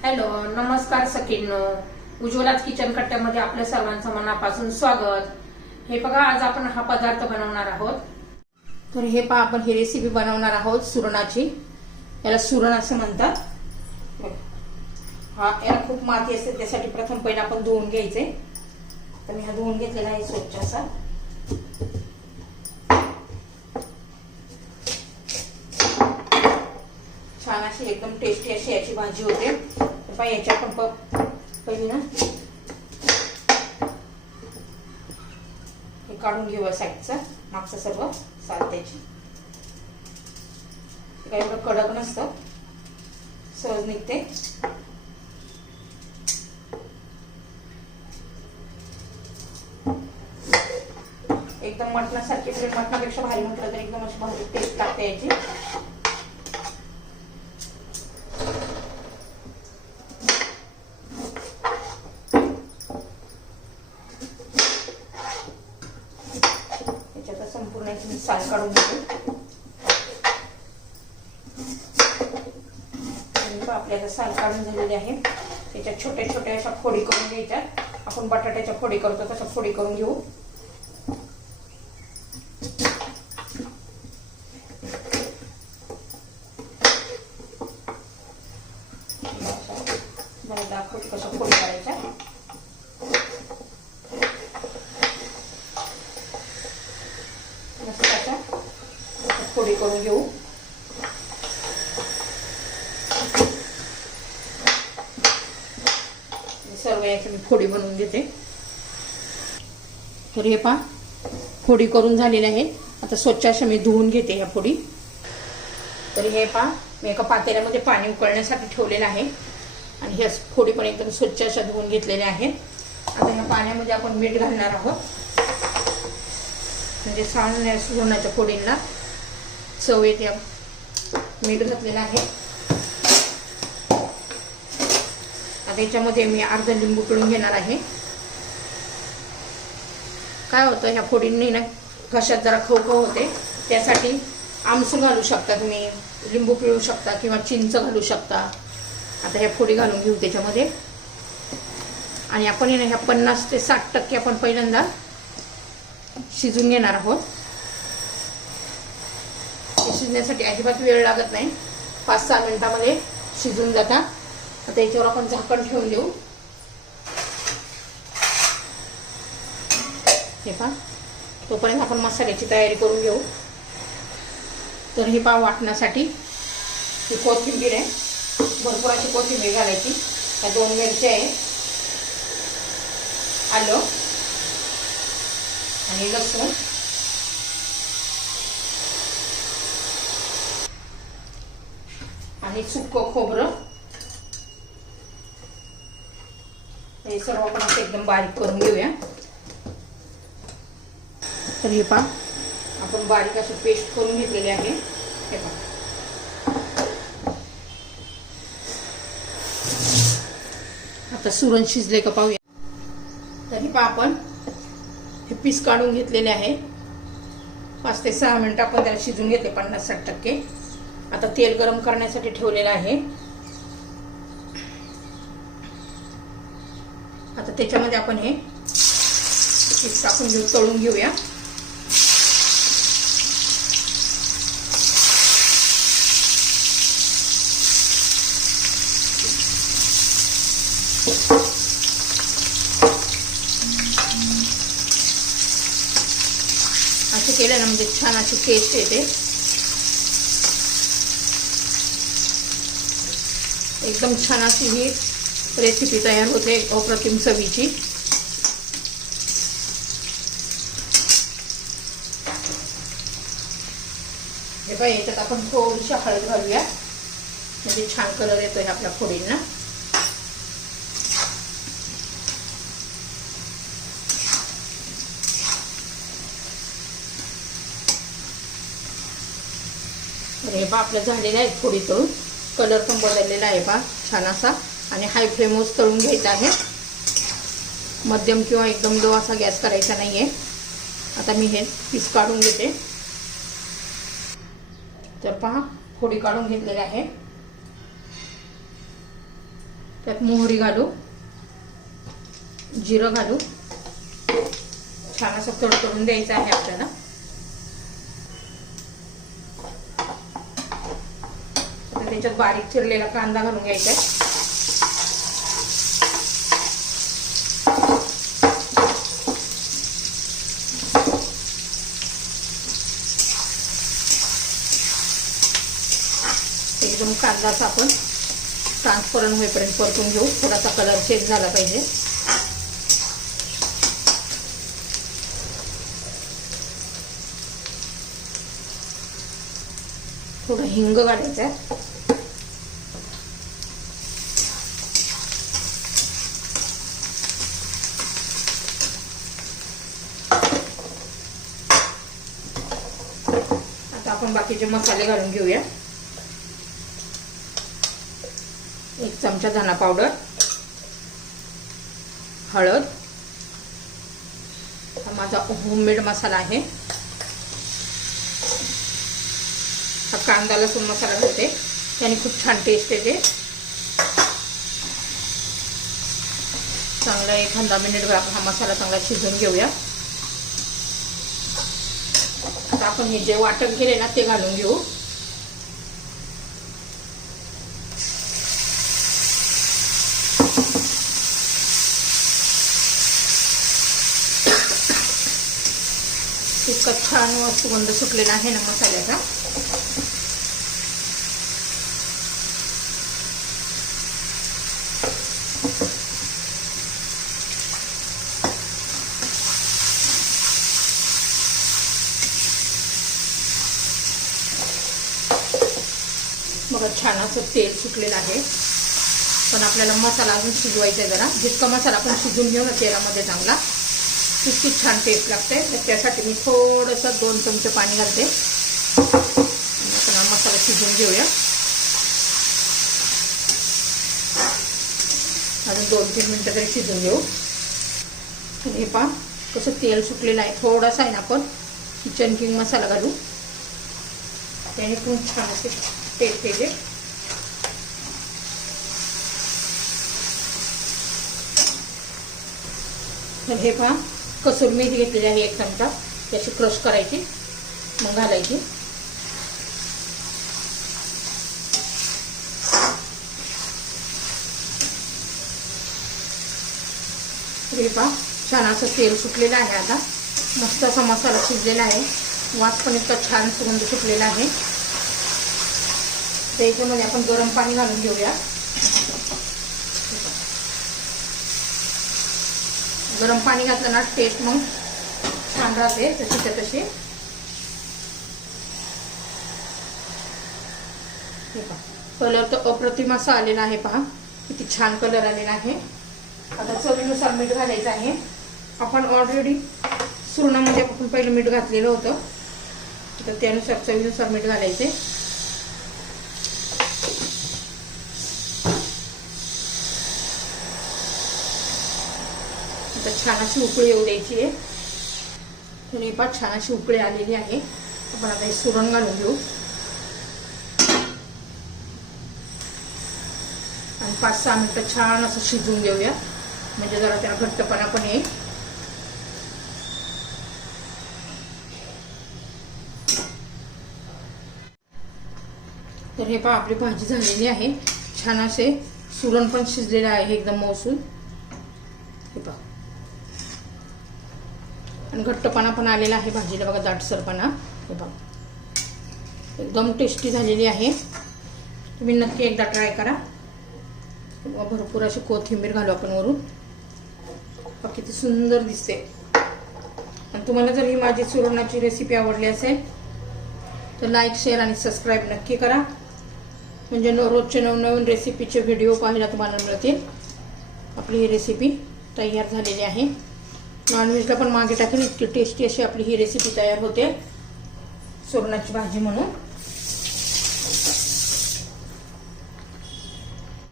Hello नमस्कार सखींनो. उज्ज्वलाच kitchen कट्ट्यामध्ये आपल्या सर्वांचं मनापासून स्वागत. हे बघा आज आपण हा पदार्थ बनवणार आहोत. तर हे पहा आपण ही रेसिपी बनवणार आहोत सुरणाची. याला सुरण असं म्हणतात. हा याला खूप माती असते त्यासाठी प्रथम पहिला आपण धुवून घ्यायचे. तर मी हा धुवून घेतलेला आहे स्वच्छ असा. छान अशी एकदम टेस्टी अशी याची भाजी होते. तर पहा याची आपण पहिली ना हे काढून घेऊ साईडचा मागचं सर्व साल त्याची काही एवढं कडक नसतं सहज निघते एकदम मटणासारखी म्हणजे मटणापेक्षा भारी म्हटलं तर एकदम अशी भारी टेस्ट टाकते याची त्याच्यात संपूर्ण याची मी साल काढून घेते आपल्याला साल काढून झालेली आहे. त्याच्यात छोट्या छोट्या अशा फोडी करून घ्यायच्या. आपण बटाट्याच्या फोडी करतो तशा फोडी करून घेऊ. मला कसं फोडी करायच्या मस्त अशा फोडी करून घेऊ सर्व याची मी फोडी बनवून देते. तर हे पहा फोडी करून झालेल्या आहेत. आता स्वच्छ अशा मी धुवून घेते ह्या फोडी. तर हे पहा मी एका पातेल्यामध्ये पाणी उकळण्यासाठी ठेवलेलं आहे. आणि ह्या फोडी पण एकदम स्वच्छ अशा धुवून घेतलेल्या आहेत. आता ह्या पाण्यामध्ये आपण मीठ घालणार आहोत. म्हणजे साळण्या सुरणाच्या फोडींना चव येते. मीठ घातलेलं आहे आता याच्यामध्ये मी अर्धा लिंबू पिळून घेणार आहे. काय होतं ह्या फोडींनी ना घशात जरा खवखव होते. त्यासाठी आमसूल घालू शकता तुम्ही लिंबू पिळू शकता किंवा चिंच घालू शकता. आता ह्या फोडी घालून घेऊ त्याच्यामध्ये. आणि आपण ना ह्या पन्नास ते साठ टक्के आपण पहिल्यांदा शिजून घेणार आहोत. शिजण्यासाठी अजिबात वेळ लागत नाही. पाच सहा मिनिटामध्ये शिजून जातात आता याच्यावर आपण झाकण ठेवून देऊ. हे पहा. तोपर्यंत आपण मसाल्याची तयारी करून घेऊ. तर हे पाव वाटण्यासाठी. ही कोथिंबीर आहे. भरपूर अशी कोथिंबीर घालायची. त्या दोन मिरच्या आहे. आलं. आणि लसूण. आणि सुकं खोबरं. हे सर्व आपण असं एकदम बारीक करून घेऊया. तर हे पहा. आपण बारीक अशी पेस्ट करून घेतलेली आहे. हे पहा. आता सुरण शिजले का पाहूया. तरी पहा आपण. हे पीस काढून घेतलेले आहे. पाच ते सहा मिनिटं आपण त्याला शिजून घेतले पन्नास साठ टक्के. आता तेल गरम करण्यासाठी ठेवलेलं आहे. त्याच्यामध्ये आपण हे टाकून घेऊ तळून घेऊया. असं केलं ना म्हणजे छान अशी टेस्ट येते. एकदम छान अशी ही रेसिपी तयार होते अप्रतिम चवीची. हे बघा याच्यात आपण थोडीशी हळद घालूया. म्हणजे छान कलर येतोय आपल्या फोडींना. तर हे पा आपल्या झालेल्या आहेत फोडी तळून कलर पण बदललेला आहे बा छान असा. आणि हाय फ्लेमवर तळून घ्यायचा आहे. मध्यम किंवा एकदम लो असा गॅस करायचा नाही आहे आता मी हे पीस काढून घेते. तर पहा फोडी काढून घेतलेली आहे. त्यात मोहरी घालू जिरं घालू. छान असं तडतडून द्यायचं आहे आपल्याला. त्याच्यात बारीक चिरलेला कांदा घालून घ्यायचा आहे. एकदम कांदाचा आपण ट्रान्सपरंट होईपर्यंत परतून घेऊ. थोडासा कलर चेंज झाला पाहिजे. थोडं हिंग घालायचं आहे आता आपण बाकीचे मसाले घालून घेऊया. एक चमचा धना पावडर हळद हा माझा होममेड मसाला आहे. हा कांदा लसूण मसाला घालते. त्याने खूप छान टेस्ट येते. चांगला एखादा मिनिटभर आपण हा मसाला चांगला शिजवून घेऊया. आता आपण हे जे वाटण केले ना ते घालून घेऊ. इतका छान सुगंध सुटलेला आहे ना मसाल्याचा. बघा छान असं तेल सुटलेलं आहे. पण आपल्याला मसाला अजून शिजवायचा आहे जरा. जितका मसाला आपण शिजून घेऊ ना तेलामध्ये चांगला तितकी छान टेस्ट लागते. तर त्यासाठी मी थोडंसं दोन चमचे पाणी घालते. मसाला शिजवून घेऊया. अजून दोन तीन मिनटं तरी शिजून घेऊ. आणि हे पहा कसं तेल सुटलेलं आहे. थोडासा आहे ना आपण किचन किंग मसाला घालू. त्याने पण छान असे टेस्ट येते. हे पहा कसूर मेथी घेतलेली आहे एक चमचा. त्याची क्रश करायची मग घालायची. हे पहा छान असं तेल सुटलेलं आहे आता. मस्त असा मसाला शिजलेला आहे. वास पण इतका छान सुगंध सुटलेला आहे. त्याच्यामध्ये म्हणजे आपण गरम पाणी घालून घेऊया. गरम पाणी घातलं ना टेस्ट मग छान राहते तशीच्या तशी. हे पहा. कलर तर अप्रतिम असा आलेला आहे पहा. किती छान कलर आलेला आहे. आता चवीनुसार मीठ घालायचं आहे. आपण ऑलरेडी सुरणामध्ये आपण पहिलं मीठ घातलेलं होतं. तर त्यानुसार चवीनुसार मीठ घालायचे. आता छान अशी उकळी येऊ द्यायची आहे. तर हे पाच छान अशी उकळी आलेली आहे. आपण आता हे सुरण घालून घेऊ. आणि पाच सहा मिनटं छान असं शिजवून घेऊया. म्हणजे जरा त्याला घट्टपणा पण येईल. तर हे पहा आपली भाजी झालेली आहे. छान असे सुरण पण शिजलेलं आहे एकदम मौसूल हे पहा. आणि घट्टपणा पण आलेला आहे भाजीला. बघा दाटसरपणा हे. बघा. एकदम टेस्टी झालेली आहे. तुम्ही नक्की एकदा ट्राय करा. भरपूर अशी कोथिंबीर घालू आपण वरून. बघा किती सुंदर दिसते. आणि तुम्हाला जर ही माझी चुरणाची रेसिपी आवडली असेल तर लाईक शेअर आणि सबस्क्राईब नक्की करा. म्हणजे न रोजचे नवनवीन रेसिपीचे व्हिडिओ पाहायला तुम्हाला मिळतील. आपली ही रेसिपी तयार झालेली आहे. नॉनव्हेजला पण मागे टाकून इतकी टेस्टी अशी आपली ही रेसिपी तयार होते. सुरणाची भाजी म्हणून.